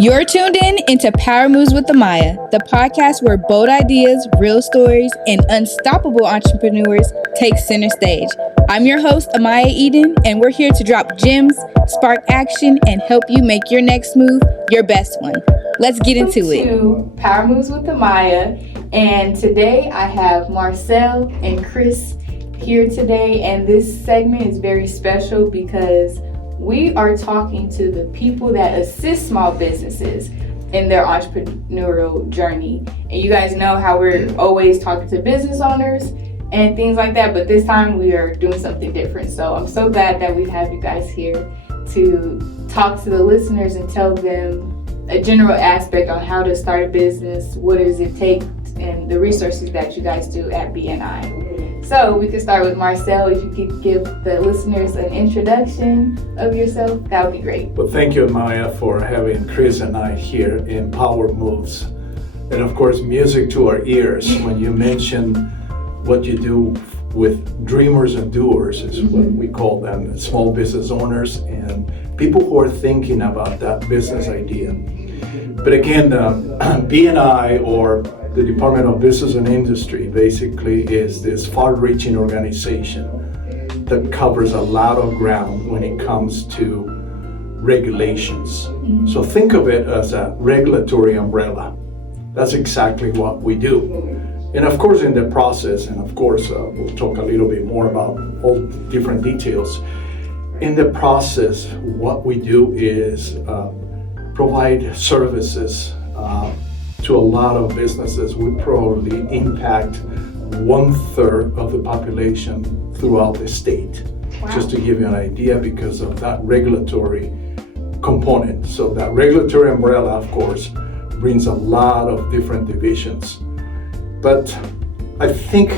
You're tuned in into Power Moves with Amaya, the podcast where bold ideas, real stories, and unstoppable entrepreneurs take center stage. I'm your host, Amaya Eden, and we're here to drop gems, spark action, and help you make your next move your best one. Let's get into it. To Power Moves with Amaya, and today I have Marcel and Chris here today, and this segment is very special because we are talking to the people that assist small businesses in their entrepreneurial journey. And you guys know how we're always talking to business owners and things like that, but this time we are doing something different. So I'm so glad that we have you guys here to talk to the listeners and tell them a general aspect on how to start a business, what does it take, and the resources that you guys do at BNI. So we could start with Marcel. If you could give the listeners an introduction of yourself, that would be great. Well, thank you, Amaya, for having Chris and I here in Power Moves. And of course, music to our ears when you mention what you do with dreamers and doers is what we call them, small business owners and people who are thinking about that business idea. But again, BNI, or the Department of Business and Industry, basically is this far-reaching organization that covers a lot of ground when it comes to regulations. So think of it as a regulatory umbrella. That's exactly what we do. And of course, in the process, and of course, we'll talk a little bit more about all the different details. In the process, what we do is provide services to a lot of businesses. We probably impact 1/3 of the population throughout the state. Wow. Just to give you an idea, because of that regulatory component. So that regulatory umbrella, of course, brings a lot of different divisions. But I think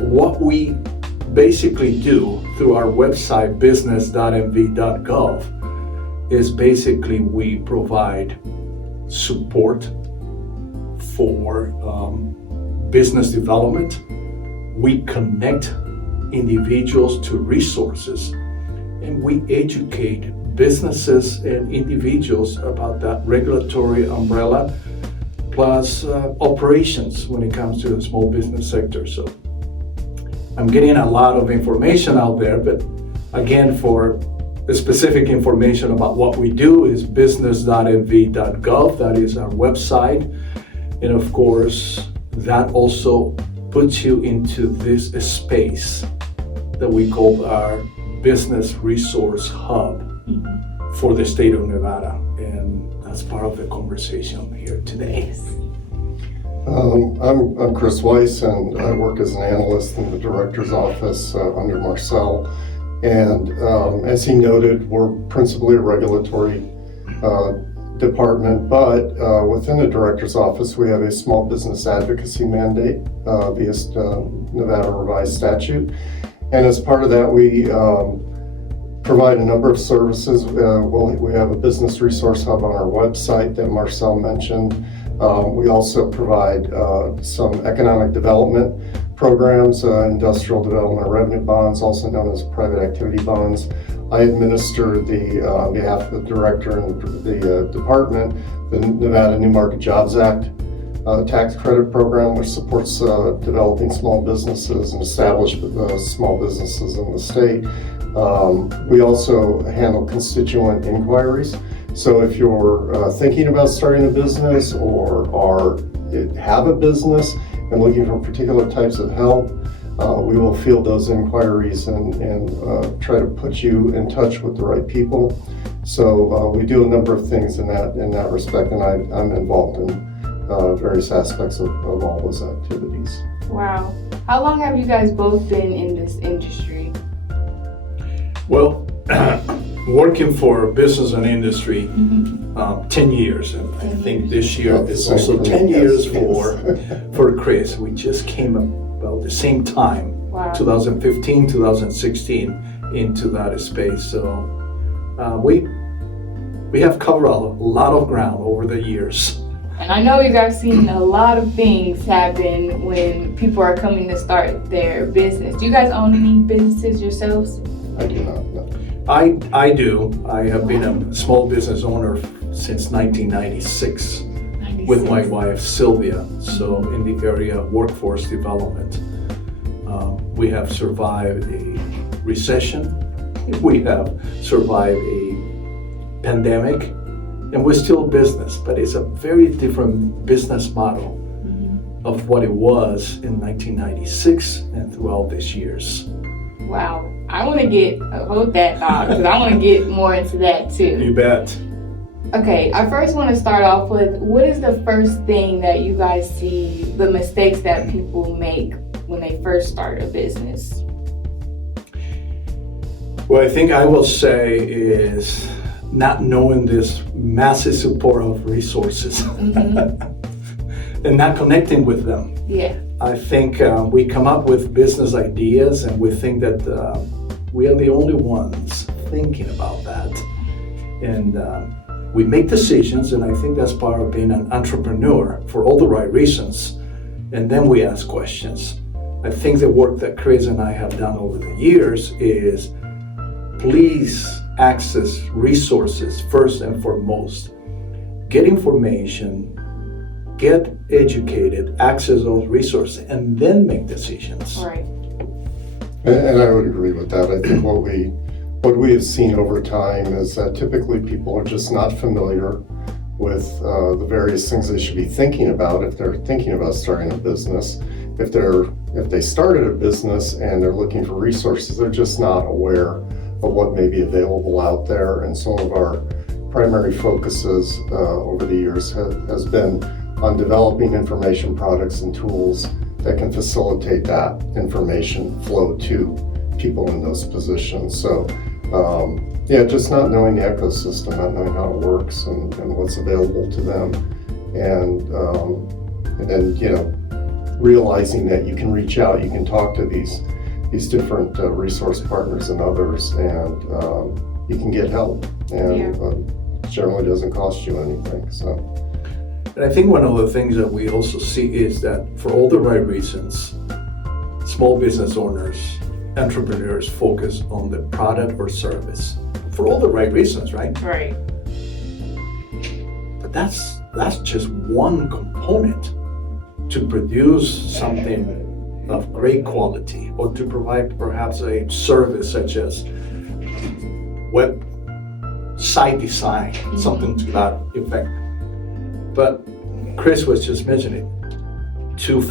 what we basically do through our website, business.mv.gov, is basically we provide support for business development. We connect individuals to resources, and we educate businesses and individuals about that regulatory umbrella, plus operations when it comes to the small business sector. So I'm getting a lot of information out there, but again, for the specific information about what we do is business.mv.gov. That is our website. And of course, that also puts you into this space that we call our Business Resource Hub for the state of Nevada. And that's part of the conversation here today. I'm Chris Weiss, and I work as an analyst in the director's office under Marcel. And as he noted, we're principally a regulatory department, but within the director's office, we have a small business advocacy mandate via Nevada revised statute. And as part of that, we provide a number of services. We have a business resource hub on our website that Marcel mentioned. We also provide some economic development programs, industrial development revenue bonds, also known as private activity bonds. I administer on behalf of the director and the department, the Nevada New Market Jobs Act tax credit program, which supports developing small businesses and established small businesses in the state. We also handle constituent inquiries. So if you're thinking about starting a business or have a business and looking for particular types of help, we will field those inquiries and try to put you in touch with the right people. So we do a number of things in that respect, and I'm involved in various aspects of all those activities. Wow. How long have you guys both been in this industry? Well, working for business and industry, 10 years. And I think this year is also 10 years for Chris. We just came about the same time, 2015, 2016, into that space. So we have covered a lot of ground over the years. And I know you guys seen a lot of things happen when people are coming to start their business. Do you guys own any businesses yourselves? I do not, no. I do. I have been a small business owner since 1996 with my wife Sylvia. So in the area of workforce development, we have survived a recession, we have survived a pandemic, and we're still business, but it's a very different business model of what it was in 1996 and throughout these years. Wow. I want to hold that thought, because I want to get more into that too. You bet. Okay, I first want to start off with, what is the first thing that you guys see, the mistakes that people make when they first start a business? What I think I will say is not knowing this massive support of resources and not connecting with them. Yeah. I think we come up with business ideas and we think that we are the only ones thinking about that. And we make decisions, and I think that's part of being an entrepreneur for all the right reasons. And then we ask questions. I think the work that Chris and I have done over the years is please access resources first and foremost. Get information, get educated, access those resources, and then make decisions. Right. And I would agree with that. I think what we have seen over time is that typically people are just not familiar with the various things they should be thinking about if they're thinking about starting a business. If they started a business and they're looking for resources, they're just not aware of what may be available out there. And some of our primary focuses over the years has been on developing information products and tools that can facilitate that information flow to people in those positions. So just not knowing the ecosystem, not knowing how it works and what's available to them. And then, realizing that you can reach out, you can talk to these different resource partners and others, and you can get help. And it generally doesn't cost you anything. So. And I think one of the things that we also see is that for all the right reasons, small business owners, entrepreneurs focus on the product or service for all the right reasons, right? Right. But that's just one component to produce something of great quality or to provide perhaps a service such as website design, something to that effect. But Chris was just mentioning, to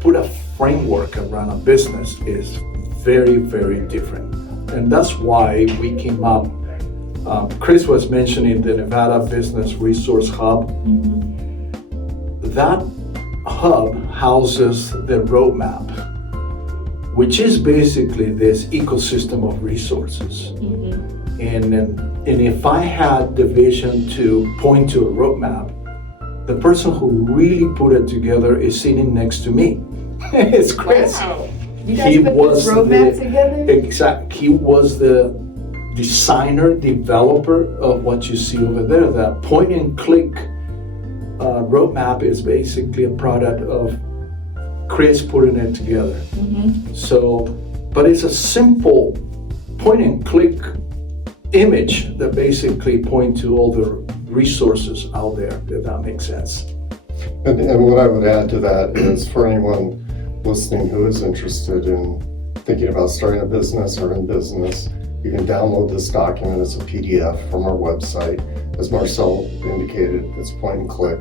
put a framework around a business is very, very different. And that's why we came up, Chris was mentioning the Nevada Business Resource Hub. That hub houses the roadmap, which is basically this ecosystem of resources. And if I had the vision to point to a roadmap, the person who really put it together is sitting next to me. It's Chris. Wow. You guys put this roadmap together? Exactly. He was the designer, developer of what you see over there. That point and click roadmap is basically a product of Chris putting it together. So, but it's a simple point and click image that basically point to all the resources out there, if that makes sense. And what I would add to that is, for anyone listening who is interested in thinking about starting a business or in business, you can download this document as a PDF from our website. As Marcel indicated, it's point and click.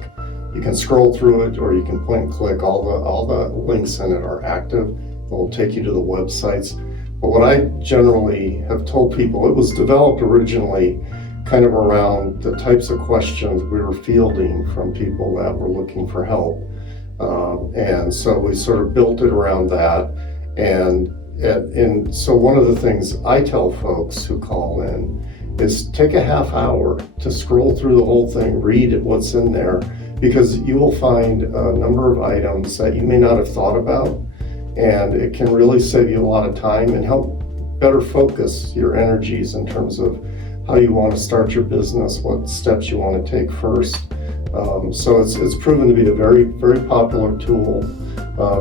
You can scroll through it, or you can point and click. All the links in it are active. It will take you to the websites. But what I generally have told people, it was developed originally kind of around the types of questions we were fielding from people that were looking for help. And so we sort of built it around that. And so one of the things I tell folks who call in is take a half hour to scroll through the whole thing, read what's in there, because you will find a number of items that you may not have thought about. And it can really save you a lot of time and help better focus your energies in terms of how you want to start your business, what steps you want to take first. So it's proven to be a very, very popular tool,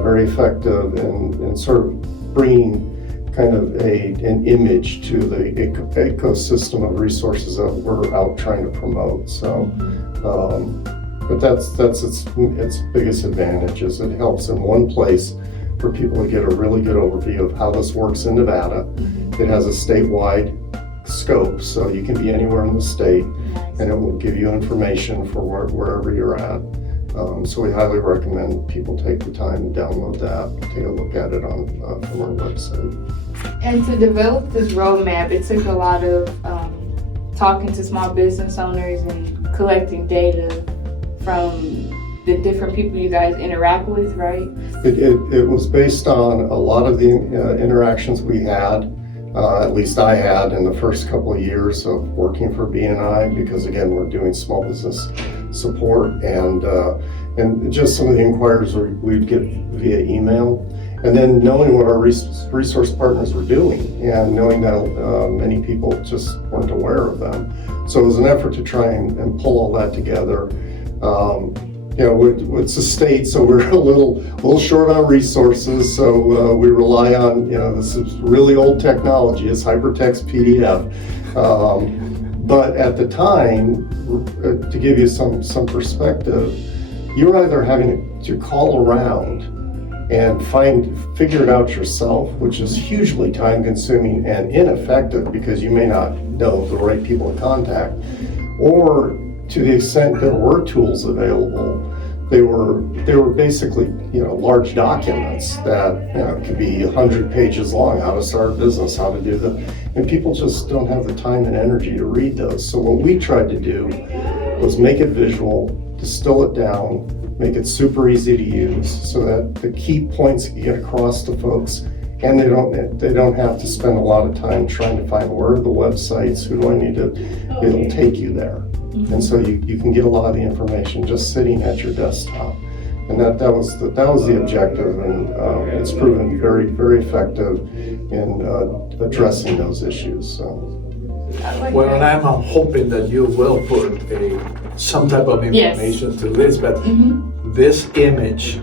very effective in sort of bringing kind of an image to the ecosystem of resources that we're out trying to promote. So, but that's its biggest advantage, is it helps in one place for people to get a really good overview of how this works in Nevada. It has a statewide scope, so you can be anywhere in the state, and it will give you information for wherever you're at. So we highly recommend people take the time and download that, take a look at it from our website. And to develop this roadmap, it took a lot of talking to small business owners and collecting data from the different people you guys interact with, right? It was based on a lot of the interactions we had, at least I had in the first couple of years of working for BNI, because again, we're doing small business support, and just some of the inquiries we'd get via email, and then knowing what our resource partners were doing, and knowing that many people just weren't aware of them. So it was an effort to try and pull all that together. It's a state, so we're a little short on resources, so we rely on, this is really old technology, it's hypertext PDF. But at the time, to give you some perspective, you're either having to call around and figure it out yourself, which is hugely time consuming and ineffective because you may not know the right people to contact, or to the extent there were tools available, they were basically large documents that could be 100 pages long, how to start a business, how to do that, and people just don't have the time and energy to read those. So what we tried to do was make it visual, distill it down, make it super easy to use, so that the key points get across to folks, and they don't have to spend a lot of time trying to find where are the websites, who do I need to, it'll take you there. And so you can get a lot of the information just sitting at your desktop, and that was the objective, and it's proven very, very effective in addressing those issues. So. Well, and I'm hoping that you will put some type of information to this, but this image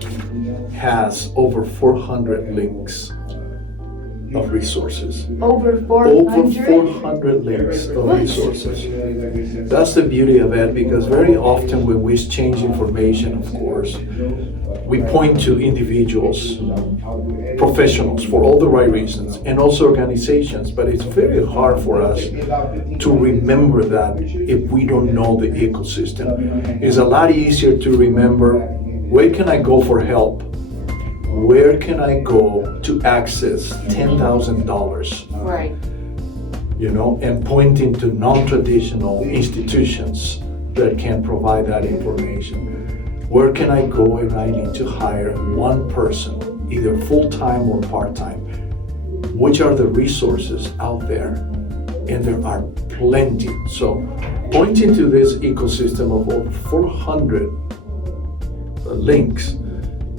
has over 400 links of resources. Over 400? Over 400 links of resources. That's the beauty of it, because very often when we exchange information, of course, we point to individuals, professionals, for all the right reasons, and also organizations, but it's very hard for us to remember that if we don't know the ecosystem. It's a lot easier to remember, where can I go for help? Where can I go to access $10,000? Right. And pointing to non-traditional institutions that can provide that information. Where can I go if I need to hire one person, either full-time or part-time? Which are the resources out there? And there are plenty. So pointing to this ecosystem of over 400 links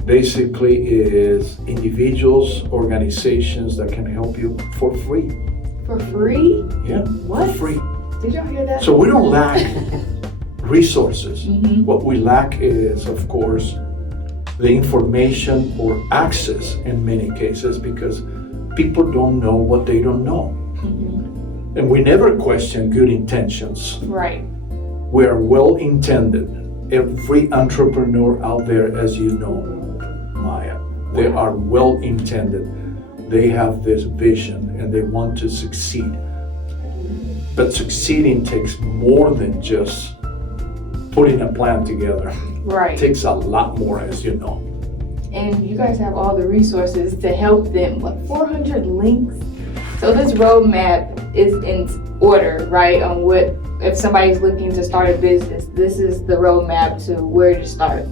basically is individuals, organizations that can help you for free. For free? Yeah, what? For free. Did y'all hear that? So we don't lack resources. What we lack is, of course, the information or access in many cases, because people don't know what they don't know. And we never question good intentions. Right. We are well intended. Every entrepreneur out there, as you know, Maya, they are well intended. They have this vision and they want to succeed. But succeeding takes more than just putting a plan together. Right. It takes a lot more, as you know. And you guys have all the resources to help them. What, 400 links? So this roadmap is in order, right? On what, if somebody's looking to start a business, this is the roadmap to where to start.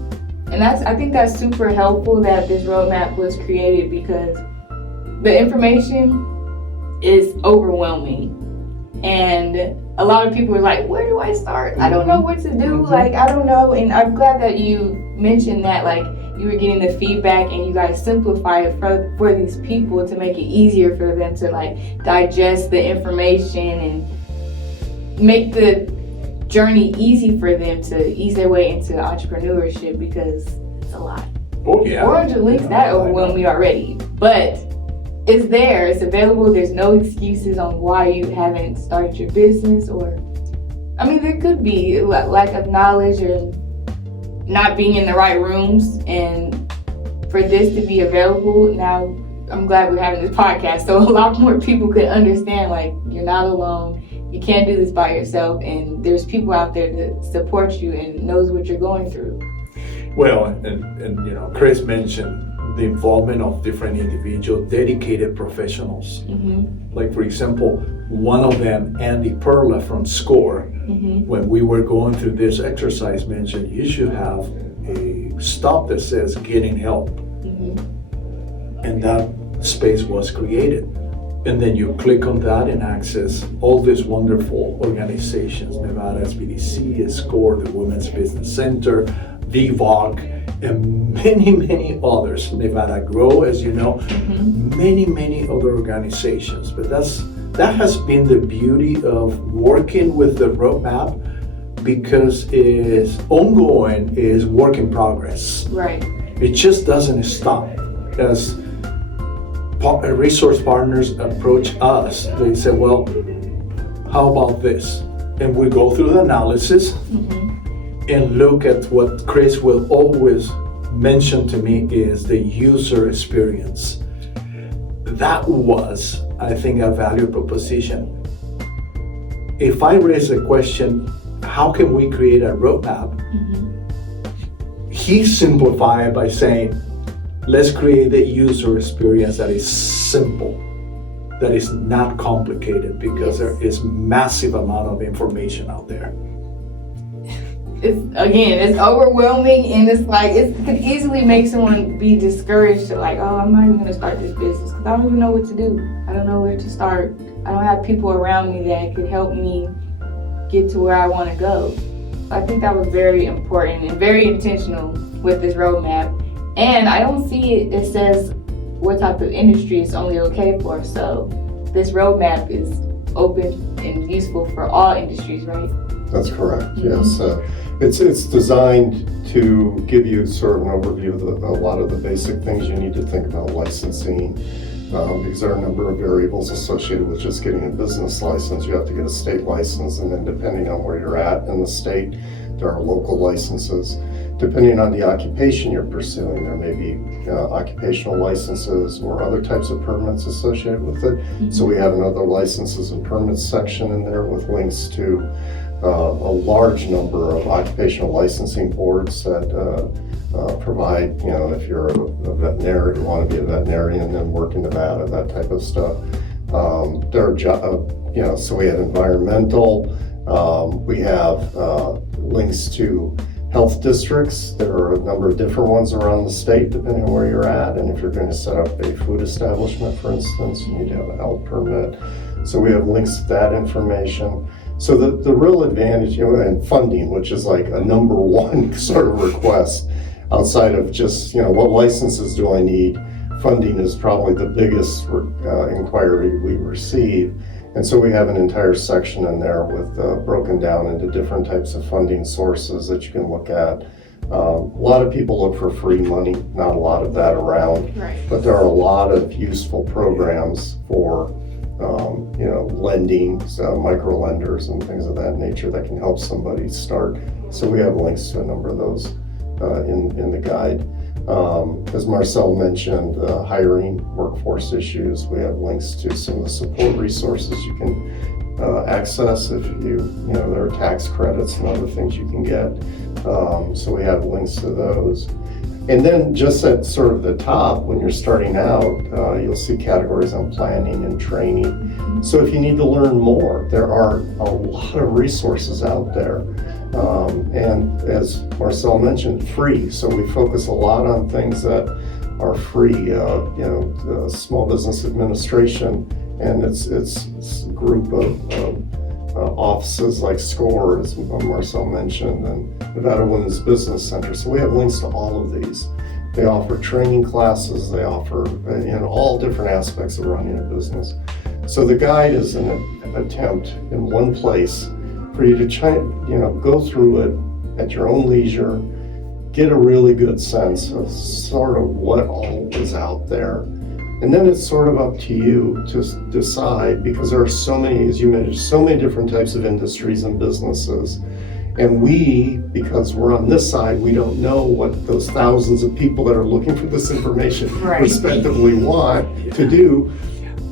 And I think that's super helpful that this roadmap was created, because the information is overwhelming. And a lot of people are like, where do I start? I don't know what to do. Like, I don't know. And I'm glad that you mentioned that, like, you were getting the feedback and you guys simplify it for these people to make it easier for them to, like, digest the information and make the journey easy for them to ease their way into entrepreneurship, because it's a lot. Oh, yeah. 400 links, that overwhelmed me already. But it's there, it's available. There's no excuses on why you haven't started your business, or I mean, there could be lack of knowledge or not being in the right rooms, and for this to be available now, I'm glad we're having this podcast so a lot more people could understand, like, you're not alone, you can't do this by yourself, and there's people out there that support you and knows what you're going through. Well, and you know, Chris mentioned the involvement of different individual dedicated professionals. Mm-hmm. Like, for example, one of them, Andy Perla from SCORE, Mm-hmm. when we were going through this exercise, mentioned you should have a stop that says getting help. Mm-hmm. And that space was created. And then you click on that and access all these wonderful organizations, Nevada SBDC, SCORE, the Women's Business Center, VVOG, and many, many others. Nevada Grow, as you know, many other organizations. But that has been the beauty of working with the roadmap, because it's ongoing, is work in progress. Right. It just doesn't stop. As resource partners approach us, they say, well, how about this? And we go through the analysis and look at what Chris will always mention to me is the user experience. That was, I think, a value proposition. If I raise a question, how can we create a roadmap? He simplified by saying, let's create the user experience that is simple, that is not complicated, because there is massive amount of information out there. It's overwhelming, and it's like, it could easily make someone be discouraged to, like, oh, I'm not even gonna start this business because I don't even know what to do. I don't know where to start. I don't have people around me that could help me get to where I want to go. I think that was very important and very intentional with this roadmap. And I don't see it says what type of industry it's only okay for. So this roadmap is open and useful for all industries, right? That's correct, yes. It's designed to give you sort of an overview of a lot of the basic things you need to think about licensing, because there are a number of variables associated with just getting a business license. You have to get a state license, and then depending on where you're at in the state, there are local licenses. Depending on the occupation you're pursuing, there may be occupational licenses or other types of permits associated with it. So we have another licenses and permits section in there with links to a large number of occupational licensing boards that provide, if you're a veterinarian, you want to be a veterinarian and work in Nevada, that type of stuff. There are, so we have environmental, we have links to health districts. There are a number of different ones around the state depending on where you're at, and if you're going to set up a food establishment, for instance, you need to have a health permit. So we have links to that information. So the real advantage, and funding, which is like a number one sort of request outside of just, what licenses do I need? Funding is probably the biggest inquiry we receive. And so we have an entire section in there with broken down into different types of funding sources that you can look at. A lot of people look for free money, not a lot of that around, Right. but there are a lot of useful programs for lending, micro lenders and things of that nature that can help somebody start. So we have links to a number of those in the guide. As Marcel mentioned, hiring, workforce issues, we have links to some of the support resources you can access if there are tax credits and other things you can get. So we have links to those. And then just at sort of the top, when you're starting out, you'll see categories on planning and training. So if you need to learn more, there are a lot of resources out there. And as Marcel mentioned, free. So we focus a lot on things that are free, small business administration, and it's a group of offices like SCORE, as Marcel mentioned, and Nevada Women's Business Center. So we have links to all of these. They offer training classes, they offer all different aspects of running a business. So the guide is an attempt in one place for you to go through it at your own leisure, get a really good sense of sort of what all is out there, And then it's sort of up to you to decide, because there are so many, as you mentioned, so many different types of industries and businesses. And we, because we're on this side, we don't know what those thousands of people that are looking for this information respectively want to do.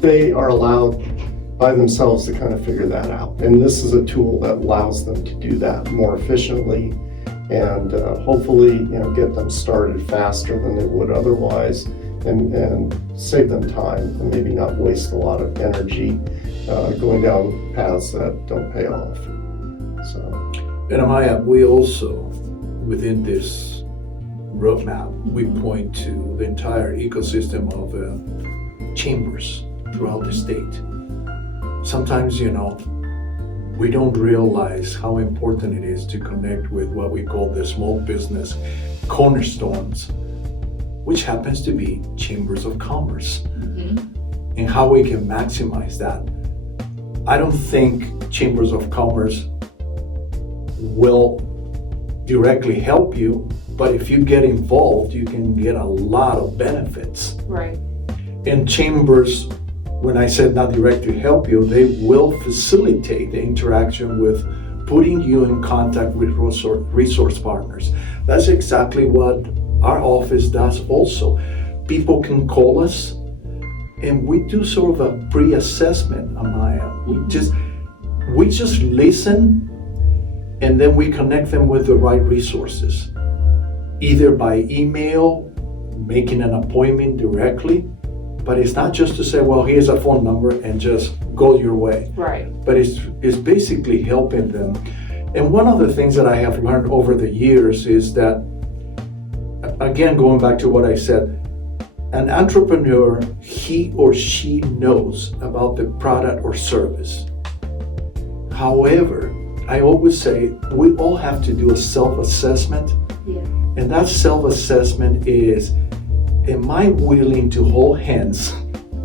They are allowed by themselves to kind of figure that out. And this is a tool that allows them to do that more efficiently and hopefully, get them started faster than they would otherwise, and save them time and maybe not waste a lot of energy going down paths that don't pay off. So. And Amaya, we also, within this roadmap, we point to the entire ecosystem of chambers throughout the state. Sometimes, we don't realize how important it is to connect with what we call the small business cornerstones, which happens to be chambers of commerce, and how we can maximize that. I don't think chambers of commerce will directly help you, but if you get involved, you can get a lot of benefits. Right. And chambers, when I said not directly help you, they will facilitate the interaction with putting you in contact with resource partners. That's exactly what our office does also. People can call us and we do sort of a pre-assessment, Amaya. We just listen, and then we connect them with the right resources, either by email, making an appointment directly. But it's not just to say, well, here's a phone number and just go your way. Right. But it's basically helping them. And one of the things that I have learned over the years is that, again, going back to what I said, an entrepreneur, he or she knows about the product or service. However, I always say we all have to do a self-assessment. Yeah. And that self-assessment is, am I willing to hold hands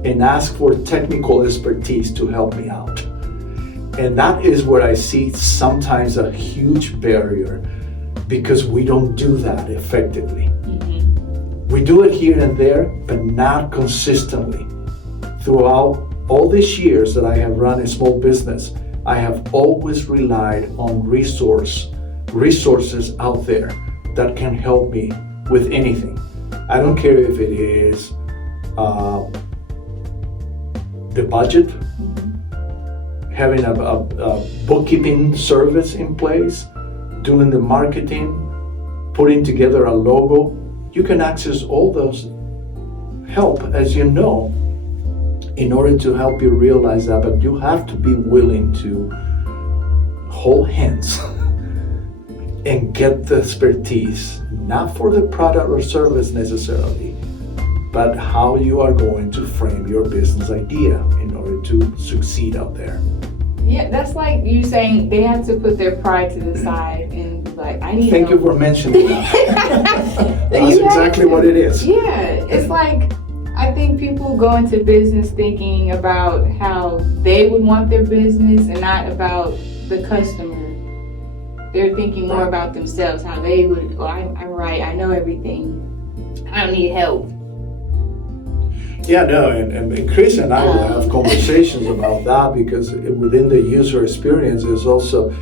and ask for technical expertise to help me out? And that is where I see sometimes a huge barrier, because we don't do that effectively. We do it here and there, but not consistently. Throughout all these years that I have run a small business, I have always relied on resources out there that can help me with anything. I don't care if it is the budget, having a bookkeeping service in place, doing the marketing, putting together a logo. You can access all those help, as you know, in order to help you realize that, but you have to be willing to hold hands and get the expertise, not for the product or service necessarily, but how you are going to frame your business idea in order to succeed out there. Yeah, that's like you saying they have to put their pride to the side and be like, I need Thank you for mentioning that. That's exactly what it is. Yeah, it's like, I think people go into business thinking about how they would want their business and not about the customer. They're thinking more about themselves, how they would, I'm right, I know everything, I don't need help. Yeah, no, and Chris and I will have conversations about that, because within the user experience is also,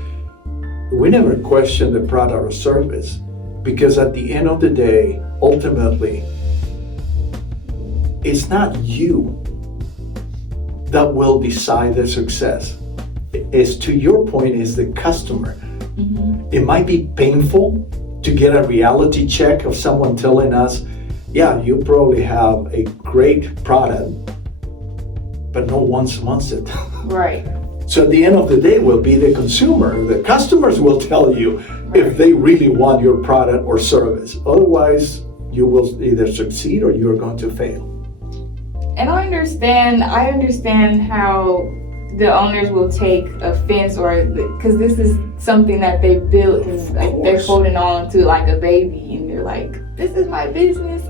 we never question the product or service, because at the end of the day, ultimately, it's not you that will decide the success. It's, to your point, is the customer. It might be painful to get a reality check of someone telling us, yeah, you probably have a great product, but no one wants it. Right. So at the end of the day will be the consumer. The customers will tell you if they really want your product or service. Otherwise, you will either succeed or you're going to fail. And I understand how the owners will take offense, or because this is something that they built, and like they're holding on to like a baby, and they're like, this is my business,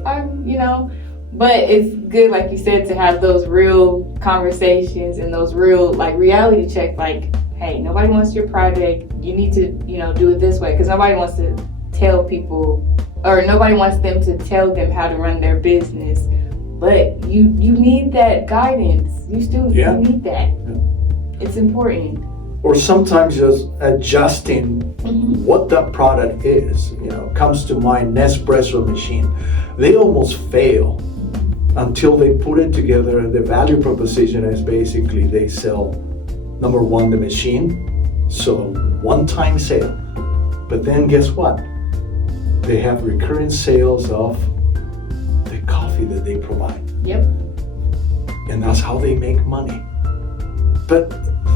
but it's good, like you said, to have those real conversations and those real like reality check, like, hey, nobody wants your project, you need to do it this way, because nobody wants to tell people, or nobody wants them to tell them how to run their business but you need that guidance. You Yeah. need that. It's important. Or sometimes just adjusting what that product is. Comes to mind Nespresso machine. They almost fail until they put it together. The value proposition is basically they sell, number one, the machine, so one-time sale. But then guess what? They have recurring sales of the coffee that they provide. Yep. And that's how they make money. But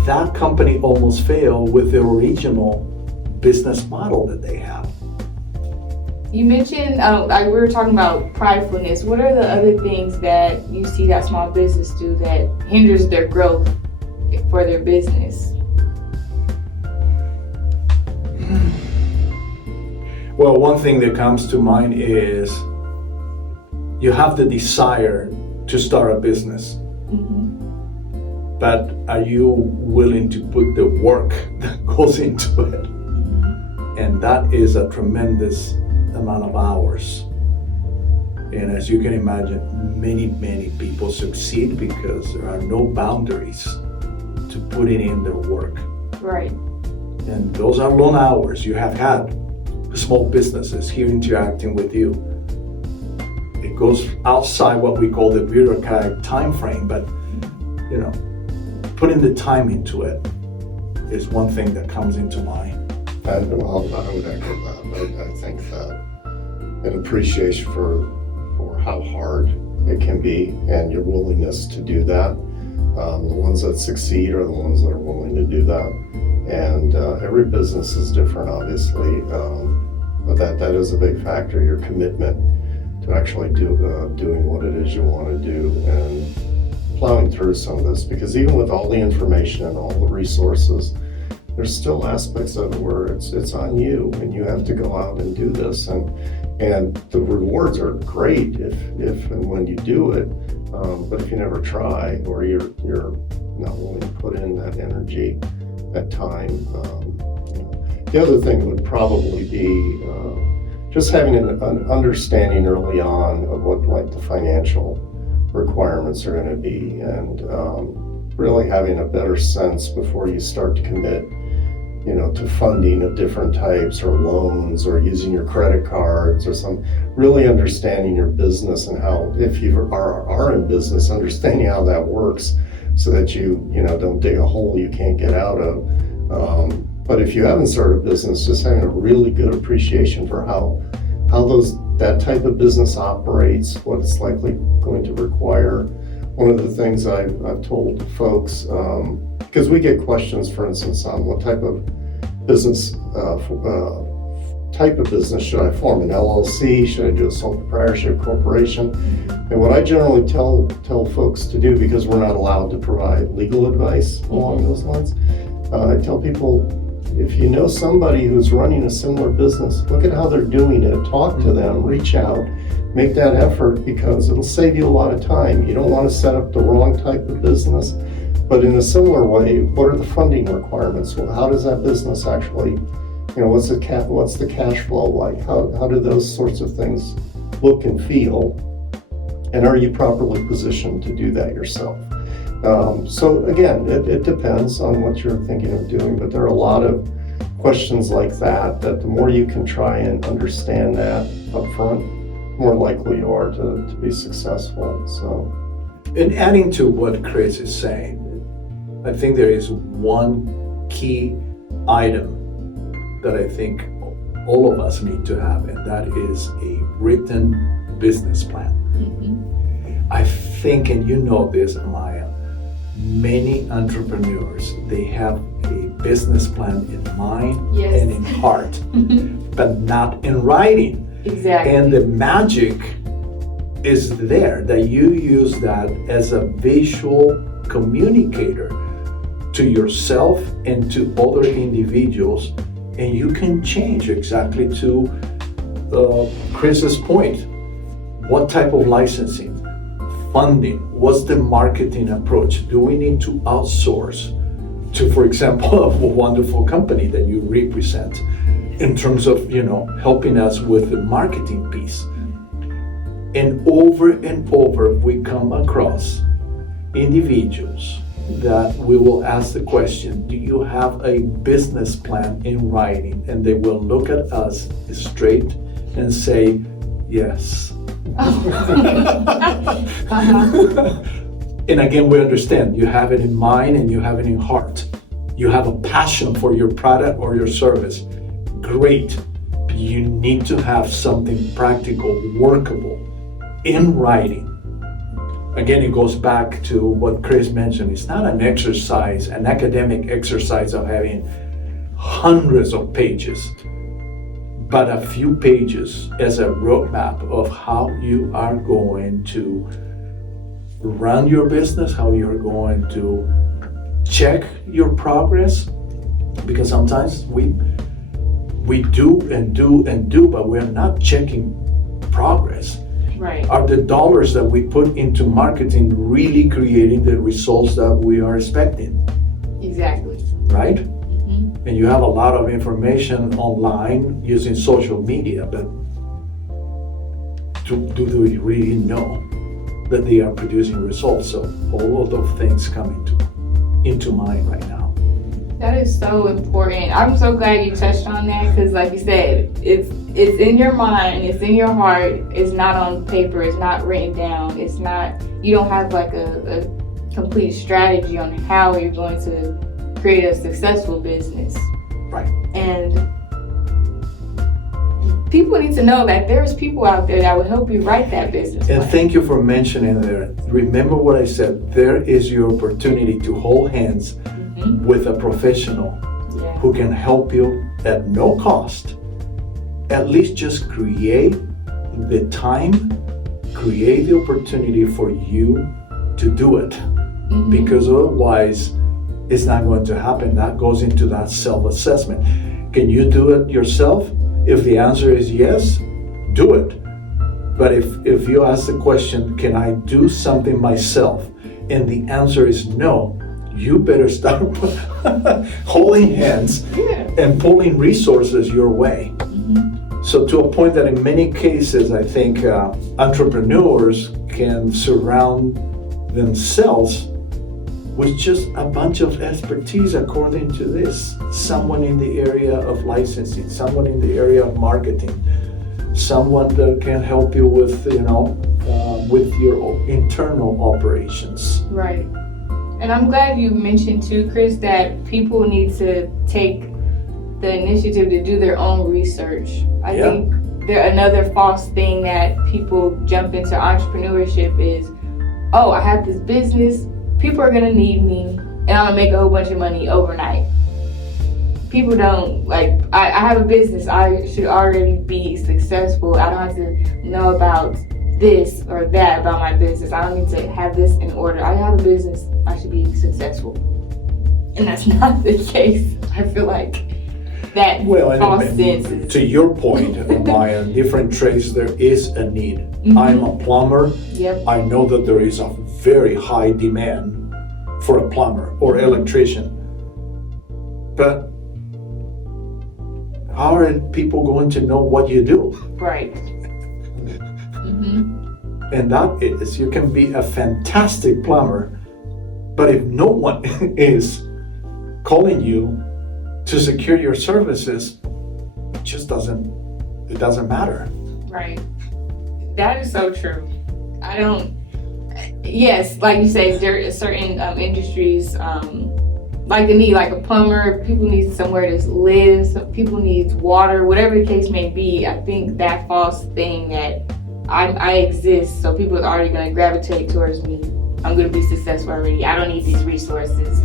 that company almost failed with the original business model that they have. You mentioned, we were talking about pridefulness. What are the other things that you see that small business do that hinders their growth for their business? Well, one thing that comes to mind is you have the desire to start a business. But are you willing to put the work that goes into it? And that is a tremendous amount of hours. And as you can imagine, many people succeed because there are no boundaries to putting in their work. Right. And those are long hours. You have had small businesses here interacting with you. It goes outside what we call the bureaucratic time frame, but putting the time into it is one thing that comes into mind. I would echo that. I think that an appreciation for how hard it can be and your willingness to do that. The ones that succeed are the ones that are willing to do that. And every business is different, obviously, but that is a big factor, your commitment to actually doing what it is you want to do and plowing through some of this. Because even with all the information and all the resources, there's still aspects of it where it's on you and you have to go out and do this. And the rewards are great if and when you do it, but if you never try or you're not willing to put in that energy, that time. The other thing would probably be just having an understanding early on of what the financial requirements are going to be, and really having a better sense before you start to commit to funding of different types or loans or using your credit cards or really understanding your business and how, if you are in business, understanding how that works so that you don't dig a hole you can't get out of. But if you haven't started a business, just having a really good appreciation for how that type of business operates, what it's likely going to require. One of the things I've told folks, because we get questions, for instance, on what type of business should I form? An LLC? Should I do a sole proprietorship corporation? And what I generally tell folks to do, because we're not allowed to provide legal advice along those lines, I tell people, if you know somebody who's running a similar business, look at how they're doing it, talk to them, reach out, make that effort, because it'll save you a lot of time. You don't want to set up the wrong type of business, but in a similar way, what are the funding requirements? Well, how does that business actually, what's the cash flow like? How do those sorts of things look and feel? And are you properly positioned to do that yourself? So again, it depends on what you're thinking of doing, but there are a lot of questions like that the more you can try and understand that up front, more likely you are to be successful. So, And adding to what Chris is saying, I think there is one key item that I think all of us need to have, and that is a written business plan. I think, and you know this, Amaya, many entrepreneurs, they have a business plan in mind and in heart, but not in writing. Exactly. And the magic is there, that you use that as a visual communicator to yourself and to other individuals, and you can change exactly to Chris's point. What type of licensing? Funding? What's the marketing approach? Do we need to outsource to, for example, a wonderful company that you represent in terms of, helping us with the marketing piece? And over, we come across individuals that we will ask the question, do you have a business plan in writing? And they will look at us straight and say, yes. And again, we understand you have it in mind and you have it in heart. You have a passion for your product or your service. Great. But you need to have something practical, workable, in writing. Again, it goes back to what Chris mentioned. It's not an exercise, an academic exercise of having hundreds of pages, but a few pages as a roadmap of how you are going to run your business, how you're going to check your progress, because sometimes we do and do and do, but we're not checking progress. Right. Are the dollars that we put into marketing really creating the results that we are expecting? Exactly. Right? Mm-hmm. And you have a lot of information online using social media, but do they really know that they are producing results? So all of those things come into mind right now. That is so important. I'm so glad you touched on that, because like you said, it's in your mind, it's in your heart, it's not on paper, it's not written down, it's not, you don't have like a complete strategy on how you're going to create a successful business. Right. And people need to know that there's people out there that will help you write that business plan. And thank you for mentioning there. Remember what I said, there is your opportunity to hold hands with a professional who can help you at no cost. At least just create the time, create the opportunity for you to do it. Mm-hmm. Because otherwise, it's not going to happen. That goes into that self-assessment. Can you do it yourself? If the answer is yes, do it. But if you ask the question, can I do something myself? And the answer is no, you better start holding hands and pulling resources your way. Mm-hmm. So to a point that in many cases, I think entrepreneurs can surround themselves with just a bunch of expertise according to this. Someone in the area of licensing, someone in the area of marketing, someone that can help you with, with your internal operations. Right. And I'm glad you mentioned too, Chris, that people need to take the initiative to do their own research. I think another false thing that people jump into entrepreneurship is, oh, I have this business, people are gonna need me, and I'm gonna make a whole bunch of money overnight. People don't, I have a business, I should already be successful. I don't have to know about this or that about my business. I don't need to have this in order. I have a business, I should be successful. And that's not the case. I feel like that false sense is... To your point, Amaya, different trades, there is a need. Mm-hmm. I'm a plumber. Yep. I know that there is a very high demand for a plumber or electrician. But how are people going to know what you do? Right. Mm-hmm. And that is, you can be a fantastic plumber, but if no one is calling you to secure your services, it doesn't matter. Right. That is so true. Yes, like you say, there are certain industries, like they need like a plumber, people need somewhere to live, people need water, whatever the case may be. I think that false thing that I exist, so people are already going to gravitate towards me. I'm going to be successful already. I don't need these resources.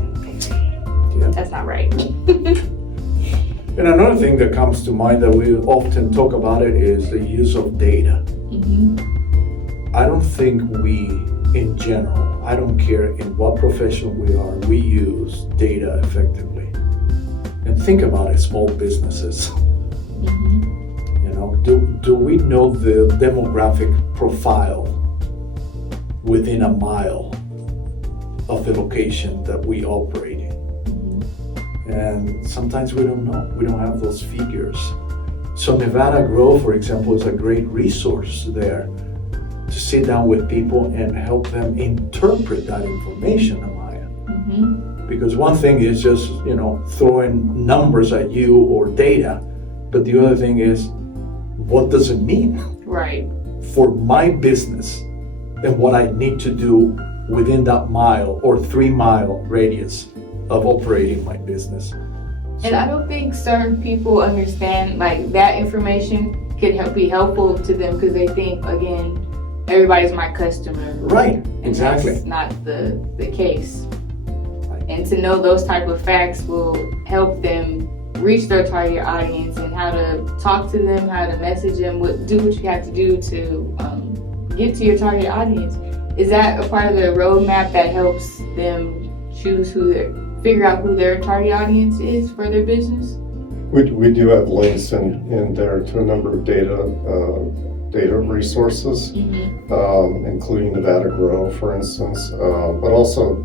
That's not right. And another thing that comes to mind that we often talk about it is the use of data. Mm-hmm. I don't think we, in general, I don't care in what profession we are, we use data effectively. And think about it, small businesses. Mm-hmm. Do we know the demographic profile within a mile of the location that we operate in? Mm-hmm. And sometimes we don't know. We don't have those figures. So Nevada Grow, for example, is a great resource there. to sit down with people and help them interpret that information, Amaya. Mm-hmm. Because one thing is just, throwing numbers at you or data, but the other thing is, what does it mean Right. for my business and what I need to do within that mile or 3-mile radius of operating my business. And I don't think certain people understand like that information could be helpful to them because they think, again, everybody's my customer. Right, And exactly. that's not the case. And to know those type of facts will help them reach their target audience and how to talk to them, how to message them, do what you have to do to get to your target audience. Is that a part of the roadmap that helps them figure out who their target audience is for their business? We do have links in there to a number of data resources, including Nevada Grow, for instance, but also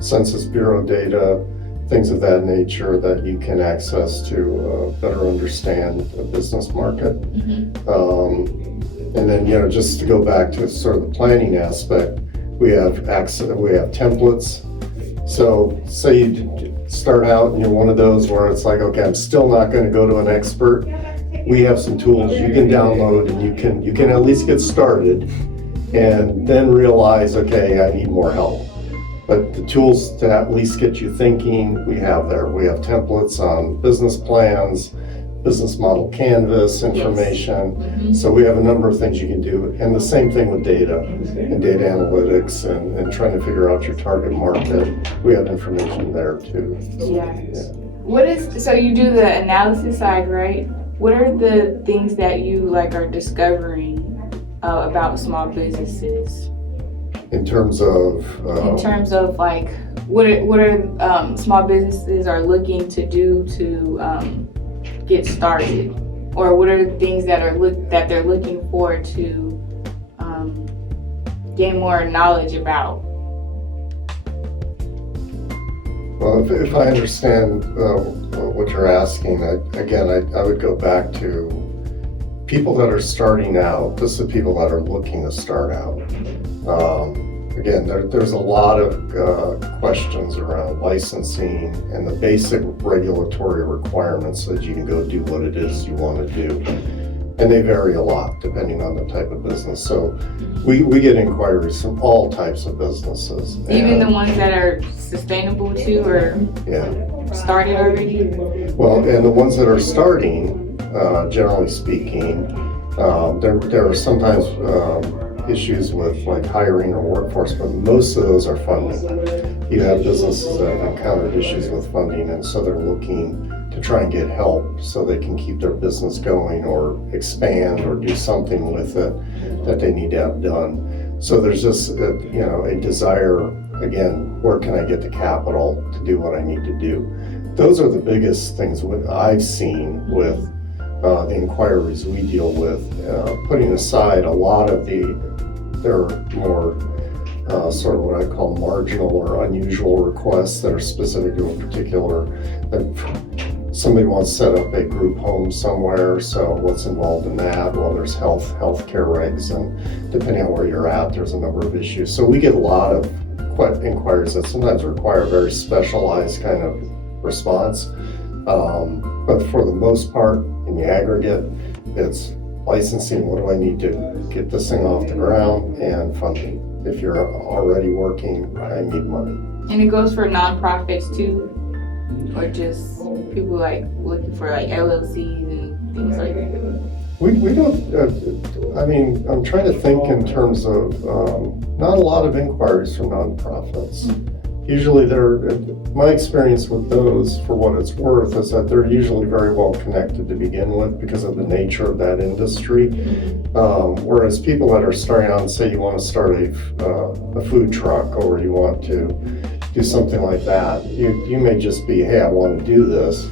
Census Bureau data, things of that nature that you can access to better understand the business market. And then, just to go back to sort of the planning aspect, we have templates. So say you start out and you're one of those where it's like, okay, I'm still not going to go to an expert. We have some tools you can download and you can at least get started and then realize, okay, I need more help. But the tools to at least get you thinking, we have there. We have templates on business plans, business model canvas information. So we have a number of things you can do. And the same thing with data and data analytics and trying to figure out your target market. We have information there too. So you do the analysis side, right? What are the things that you are discovering about small businesses? In terms of what are small businesses are looking to do to get started, or what are the things that they're looking for to gain more knowledge about? Well, if I understand what you're asking, I would go back to people that are starting out. This is people that are looking to start out. Again, there's a lot of questions around licensing and the basic regulatory requirements so that you can go do what it is you want to do. And they vary a lot depending on the type of business. So we get inquiries from all types of businesses. Even the ones that are sustainable too, or started already? Well, and the ones that are starting, generally speaking, there are sometimes issues with hiring or workforce, but most of those are funding. You have businesses that have encountered issues with funding, and so they're looking to try and get help so they can keep their business going or expand or do something with it that they need to have done. So there's just a desire, again, where can I get the capital to do what I need to do? Those are the biggest things I've seen with the inquiries we deal with, putting aside a lot of there are more sort of what I call marginal or unusual requests that are specific to a particular, somebody wants to set up a group home somewhere, so what's involved in that? Well, there's healthcare regs, and depending on where you're at, there's a number of issues. So we get a lot of inquiries that sometimes require a very specialized kind of response. But for the most part, in the aggregate, it's licensing. What do I need to get this thing off the ground? And funding. If you're already working, I need money. And it goes for nonprofits too, or just people looking for LLCs and things like that? We don't, I'm trying to think in terms of not a lot of inquiries from nonprofits. Usually my experience with those, for what it's worth, is that they're usually very well connected to begin with because of the nature of that industry. Whereas people that are starting out and say you want to start a food truck or you want to do something like that, you may just be, hey, I want to do this.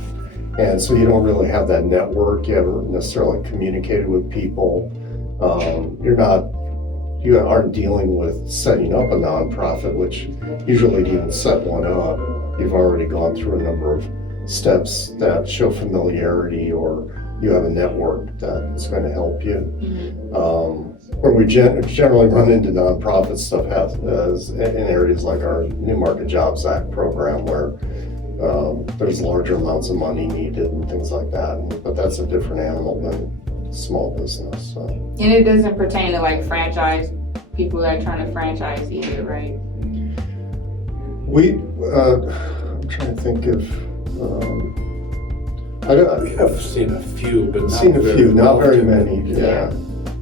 And so you don't really have that network. You haven't necessarily communicated with people. You aren't dealing with setting up a nonprofit, which usually to even set one up, you've already gone through a number of steps that show familiarity or you have a network that is going to help you. Mm-hmm. Where we generally run into nonprofit stuff as in areas like our New Market Jobs Act program, where there's larger amounts of money needed and things like that. But that's a different animal than small business. So. And it doesn't pertain to like franchise people that are trying to franchise either, right? I'm trying to think of. We have seen a few, but not very many. Yeah.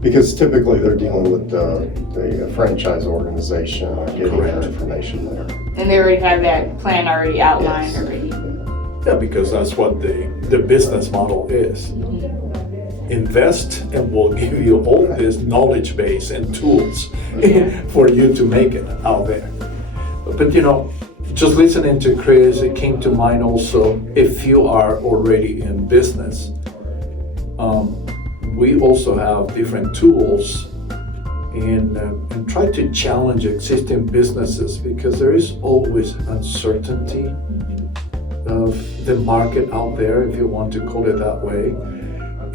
Because typically they're dealing with the franchise organization and getting their information there. And they already have that plan already outlined already. Yeah, because that's what the business model is. Mm-hmm. Invest and we'll give you all this knowledge base and tools for you to make it out there. But just listening to Chris, it came to mind also, if you are already in business, we also have different tools and try to challenge existing businesses, because there is always uncertainty of the market out there, if you want to call it that way.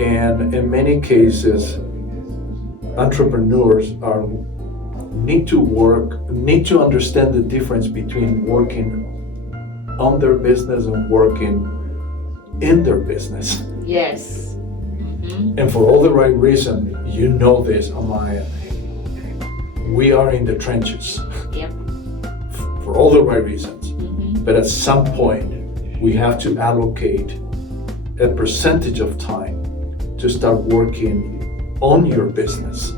And in many cases, entrepreneurs need to understand the difference between working on their business and working in their business. Yes. Mm-hmm. And for all the right reason, this, Amaya. We are in the trenches. Yep. For all the right reasons. Mm-hmm. But at some point, we have to allocate a percentage of time to start working on your business.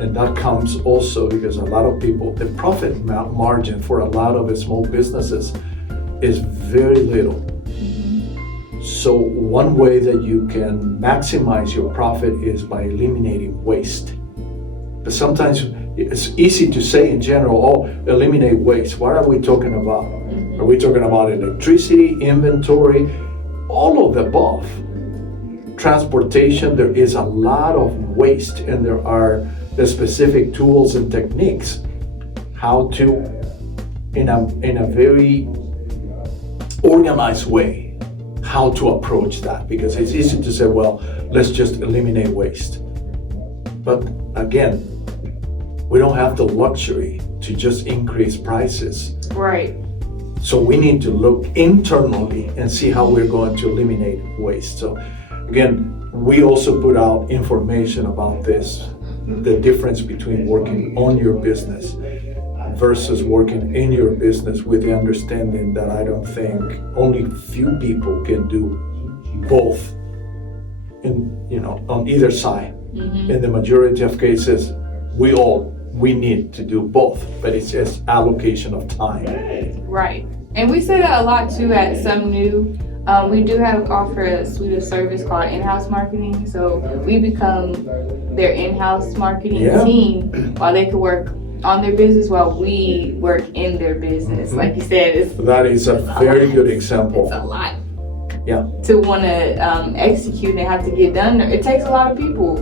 And that comes also because a lot of people, the profit margin for a lot of small businesses is very little. So one way that you can maximize your profit is by eliminating waste. But sometimes it's easy to say in general, eliminate waste. What are we talking about? Are we talking about electricity, inventory, all of the above? Transportation, there is a lot of waste, and there are the specific tools and techniques how to, in a very organized way, how to approach that, because it's easy to say, well, let's just eliminate waste. But again, we don't have the luxury to just increase prices. Right. So we need to look internally and see how we're going to eliminate waste. So again, we also put out information about this, the difference between working on your business versus working in your business, with the understanding that I don't think only few people can do both on either side. Mm-hmm. In the majority of cases, we need to do both, but it's just allocation of time. Right. And we say that a lot too at Some New. We do offer a suite of service called in-house marketing. So we become their in-house marketing team while they can work on their business while we work in their business. Mm-hmm. Like you said, that is a very good example. It's a lot. Yeah. To want to execute and have to get done. It takes a lot of people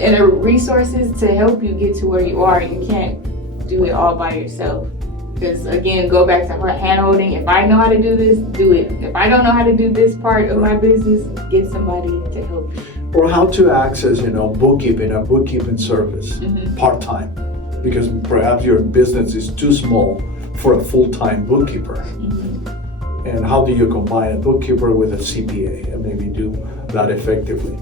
and resources to help you get to where you are. You can't do it all by yourself. Because again, go back to hand holding. If I know how to do this, do it. If I don't know how to do this part of my business, get somebody to help you. Or how to access, bookkeeping, a bookkeeping service, part-time. Because perhaps your business is too small for a full-time bookkeeper. Mm-hmm. And how do you combine a bookkeeper with a CPA and maybe do that effectively?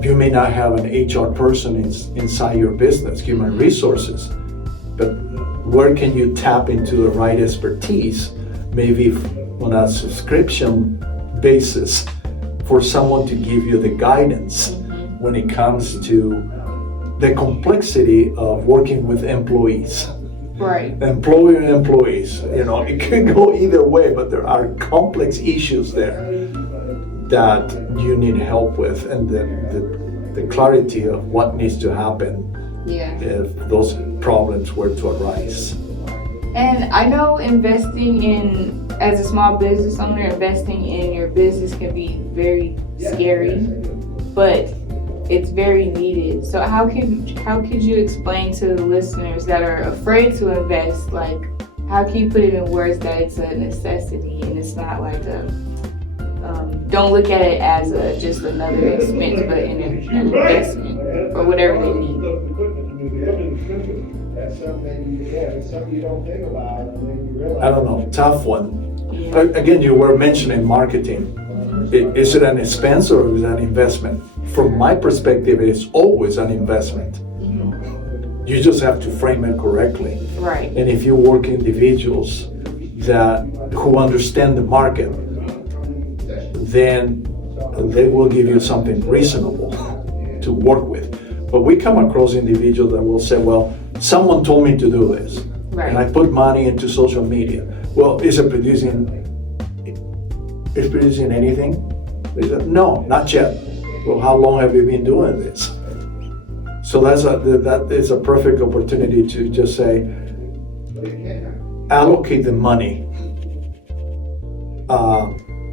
You may not have an HR person inside your business, human resources, but where can you tap into the right expertise, maybe on a subscription basis, for someone to give you the guidance when it comes to the complexity of working with employees. Right. Employer and employees, it can go either way, but there are complex issues there that you need help with, and the clarity of what needs to happen if those problems were to arise. And I know as a small business owner, investing in your business can be very scary, but it's very needed. So how could you explain to the listeners that are afraid to invest, like how can you put it in words that it's a necessity and it's not like don't look at it as just another expense, but an investment for whatever they need. That's something you don't think about, and then you realize. I don't know, tough one. Yeah. Again, you were mentioning marketing. Is it an expense or is it an investment? From my perspective, it's always an investment. You just have to frame it correctly. Right. And if you work individuals who understand the market, then they will give you something reasonable to work with. But we come across individuals that will say, well, someone told me to do this. Right. And I put money into social media. Well, is it producing anything? They said, no, not yet. Well, how long have you been doing this? So that is a perfect opportunity to just say, allocate the money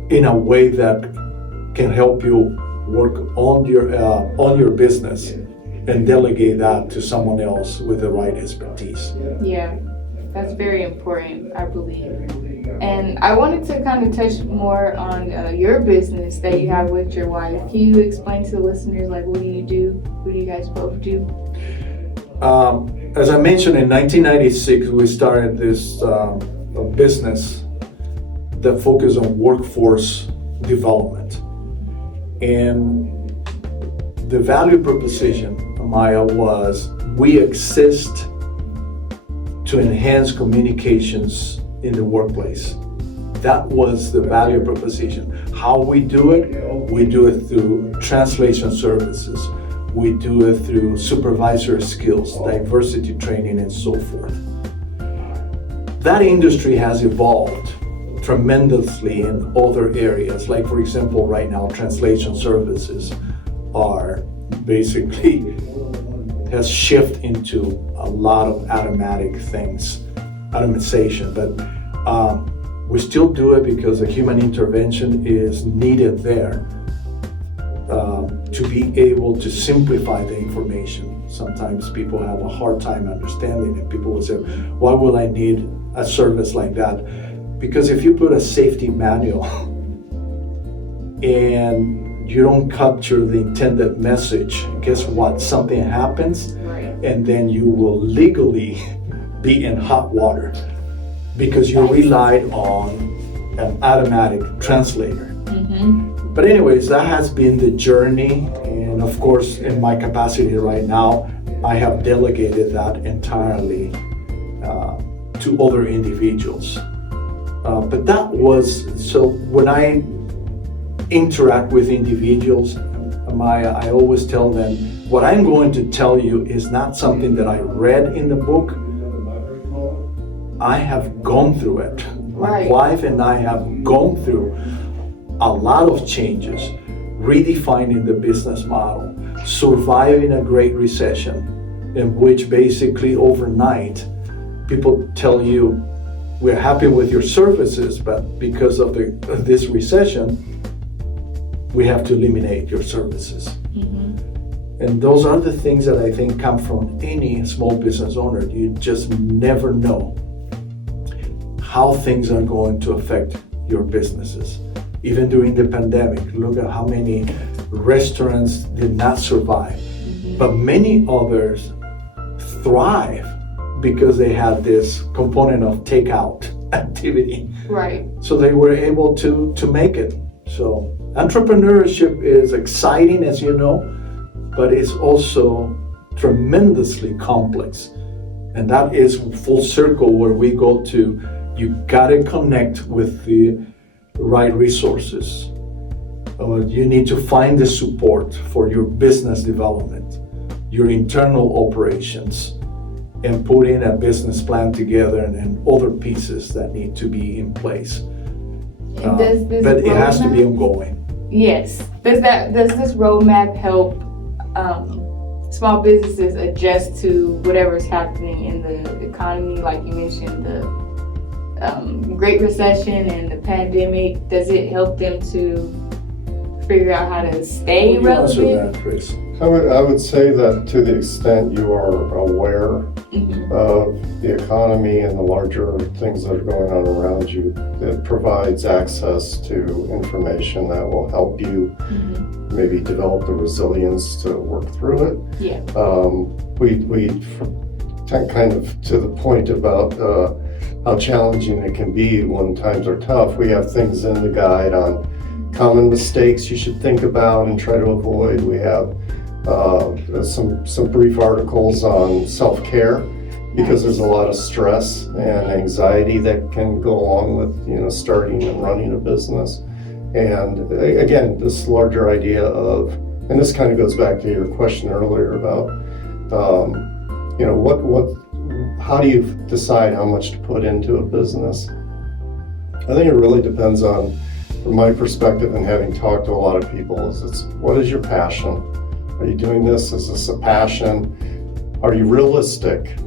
in a way that can help you work on your business and delegate that to someone else with the right expertise. Yeah, that's very important, I believe. And I wanted to kind of touch more on your business that you have with your wife. Can you explain to the listeners, like, what do you do? What do you guys both do? As I mentioned, in 1996, we started this business that focused on workforce development. And the value proposition, Amaya, was we exist to enhance communications in the workplace. That was the value proposition. How we do it through translation services. We do it through supervisor skills, diversity training, and so forth. That industry has evolved tremendously in other areas. Like, for example, right now, translation services are basically has shifted into a lot of automation, but we still do it because a human intervention is needed there to be able to simplify the information. Sometimes people have a hard time understanding it. People will say, why will I need a service like that? Because if you put a safety manual and you don't capture the intended message, guess what? Something happens, and then you will legally be in hot water because you relied on an automatic translator. But anyways, that has been the journey, and of course, in my capacity right now, I have delegated that entirely to other individuals. But that was, so when I interact with individuals, Amaya, I always tell them, what I'm going to tell you is not something that I read in the book. I have gone through it. My wife and I have gone through a lot of changes, redefining the business model, surviving a great recession, in which basically overnight people tell you, we're happy with your services, but because of this recession, we have to eliminate your services. And those are the things that I think come from any small business owner. You just never know how things are going to affect your businesses. Even during the pandemic, look at how many restaurants did not survive, but many others thrive because they had this component of takeout activity. Right. So they were able to make it. So entrepreneurship is exciting, as you know, but it's also tremendously complex. And that is full circle where we go to, you gotta connect with the right resources. You need to find the support for your business development, your internal operations, and putting a business plan together and other pieces that need to be in place. And does this but it has to be roadmap- ongoing. Yes. Does this roadmap help small businesses adjust to whatever's happening in the economy? Like you mentioned, the Great Recession and the pandemic. Does it help them to figure out how to stay What do you answer relevant? that, Chris? I would say that to the extent you are aware of the economy and the larger things that are going on around you, it provides access to information that will help you maybe develop the resilience to work through it. Yeah. We kind of to the point about how challenging it can be when times are tough. We have things in the guide on common mistakes you should think about and try to avoid. We have some brief articles on self-care, because there's a lot of stress and anxiety that can go along with starting and running a business. And again, this larger idea of, and this kind of goes back to your question earlier about how do you decide how much to put into a business? I think it really depends on, from my perspective and having talked to a lot of people, is what is your passion? Are you doing this? Is this a passion? Are you realistic?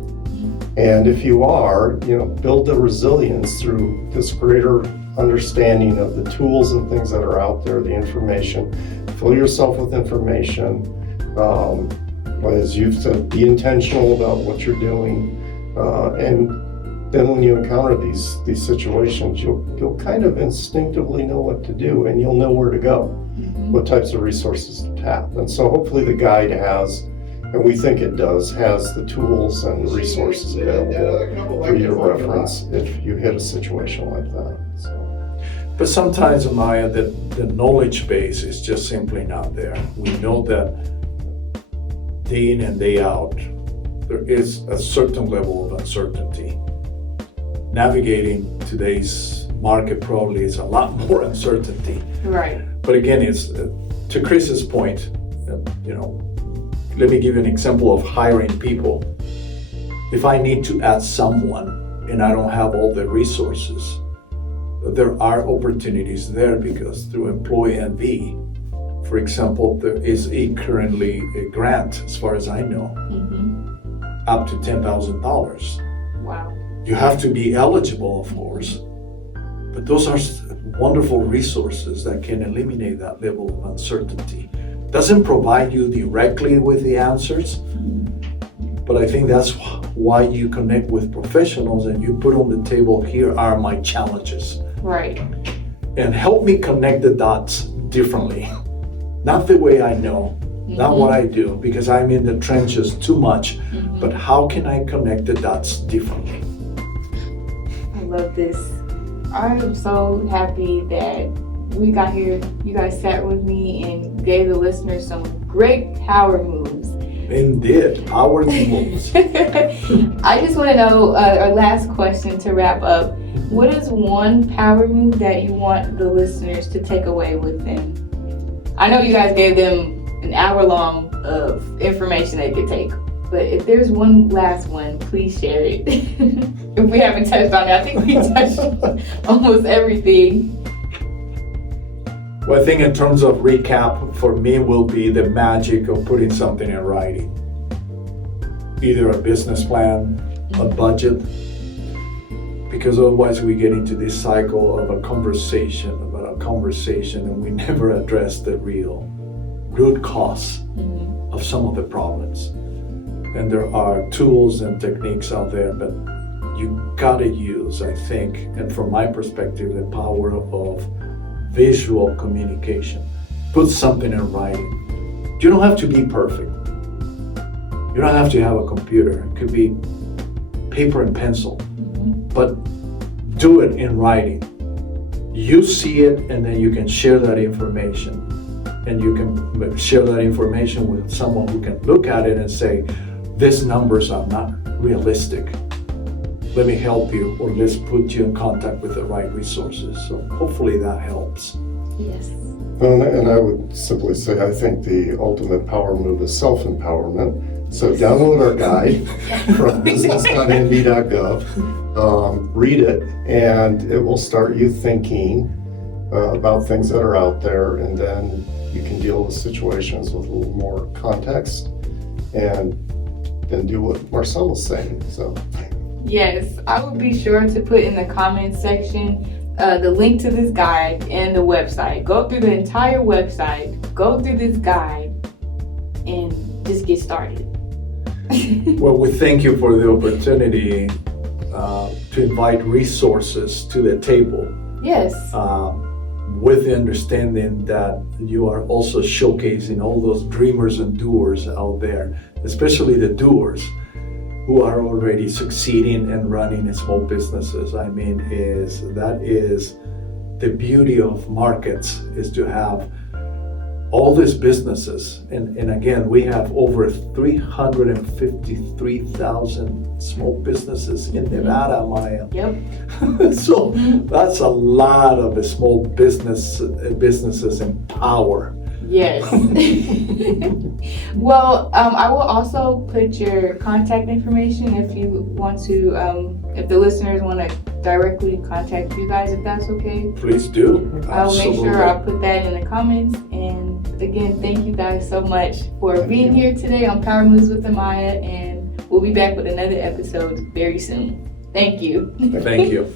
And if you are, build the resilience through this greater understanding of the tools and things that are out there, the information. Fill yourself with information. As you've said, be intentional about what you're doing. And then when you encounter these situations, you'll kind of instinctively know what to do, and you'll know where to go, what types of resources to tap. And so hopefully the guide has, and we think it does, has the tools and resources available for you to reference if you hit a situation like that. So. But sometimes, Amaya, the knowledge base is just simply not there. We know that day in and day out, there is a certain level of uncertainty. Navigating today's market probably is a lot more uncertainty. Right. But again, it's to Chris's point, let me give you an example of hiring people. If I need to add someone and I don't have all the resources, there are opportunities there, because through Employee NV, for example, there is currently a grant, as far as I know, up to $10,000. Wow. You have to be eligible, of course, but those are wonderful resources that can eliminate that level of uncertainty. Doesn't provide you directly with the answers, but I think that's why you connect with professionals and you put on the table, here are my challenges. Right. And help me connect the dots differently. Not the way I know, not what I do, because I'm in the trenches too much, but how can I connect the dots differently? I love this. I'm so happy that we got here. You guys sat with me and gave the listeners some great power moves. Indeed, power moves. I just want to know, our last question to wrap up. What is one power move that you want the listeners to take away with them? I know you guys gave them an hour long of information they could take, but if there's one last one, please share it. If we haven't touched on it, I think we touched almost everything. Well, I think in terms of recap, for me will be the magic of putting something in writing. Either a business plan, a budget, because otherwise we get into this cycle of a conversation about a conversation and we never address the real root cause of some of the problems. And there are tools and techniques out there, but you gotta use, I think, and from my perspective, the power of visual communication. Put something in writing. You don't have to be perfect. You don't have to have a computer. It could be paper and pencil, but do it in writing. You see it, and then you can share that information. And you can share that information with someone who can look at it and say, these numbers are not realistic. Let me help you, or let's put you in contact with the right resources. So hopefully that helps. Yes. And I would simply say, I think the ultimate power move is self-empowerment. So download our guide from business.nv.gov, read it, and it will start you thinking about things that are out there, and then you can deal with situations with a little more context and then do what Marcel was saying. So. Yes, I will be sure to put in the comment section the link to this guide and the website. Go through the entire website, go through this guide, and just get started. Well, we thank you for the opportunity to invite resources to the table. Yes. With the understanding that you are also showcasing all those dreamers and doers out there, especially the doers who are already succeeding and running small businesses. I mean, that is the beauty of markets, is to have all these businesses. And again, we have over 353,000 small businesses in Nevada, Amaya. Yep. So that's a lot of small businesses in power. Yes. Well, I will also put your contact information if you want to, if the listeners want to directly contact you guys, if that's okay. Please do. I'll make Absolutely. sure I'll put that in the comments. And again, thank you guys so much for being here today on Power Moves with Amaya, and we'll be back with another episode very soon. Thank you. Thank you.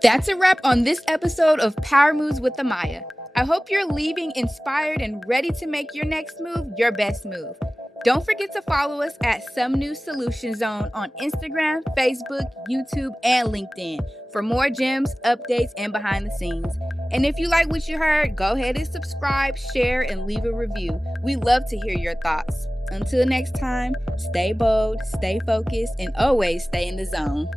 That's a wrap on this episode of Power Moves with Amaya. I hope you're leaving inspired and ready to make your next move your best move. Don't forget to follow us at Some New Solution Zone on Instagram, Facebook, YouTube, and LinkedIn for more gems, updates, and behind the scenes. And if you like what you heard, go ahead and subscribe, share, and leave a review. We love to hear your thoughts. Until next time, stay bold, stay focused, and always stay in the zone.